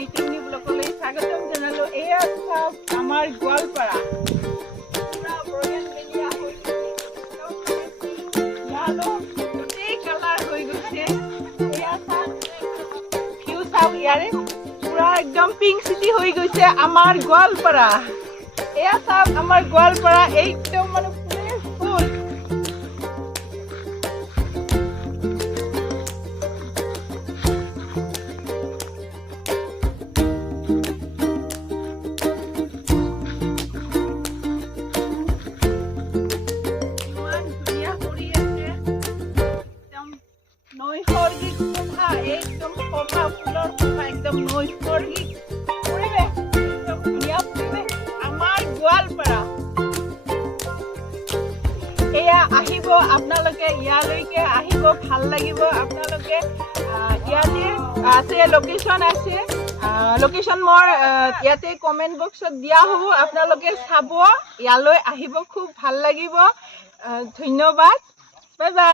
নিতিনি ব্লকলৈ স্বাগতম জনালো। এয়া চাওক আমাৰ গোৱালপাৰা পুৰা বৰগেনবেলিয়া হৈ ইয়ালৈ গোটেই কালাৰ হৈ গৈছে। এয়া চাওক ভিউ চাওক ইয়াৰে পুৰা একদম পিংক চিটি হৈ গৈছে আমাৰ গোৱালপাৰা। এয়া চাওক আমাৰ গোৱালপাৰা একদম মানে ফুল নৈসৰ্গিক শোভা, একদম শোভা ফুলৰ শোভা, একদম নৈসৰ্গিক পৰিৱেশ, একদম ধুনীয়া পৰিৱেশ আমাৰ গোৱালপাৰা। এয়া আহিব আপোনালোকে, ইয়ালৈকে আহিব, ভাল লাগিব আপোনালোকে। ইয়াতে আছে লোকেশ্যন আছে, লোকেশ্যন মোৰ ইয়াতে কমেণ্ট বক্সত দিয়া হ'ব, আপোনালোকে চাব, ইয়ালৈ আহিব, খুব ভাল লাগিব। ধন্যবাদ, বাই বাই।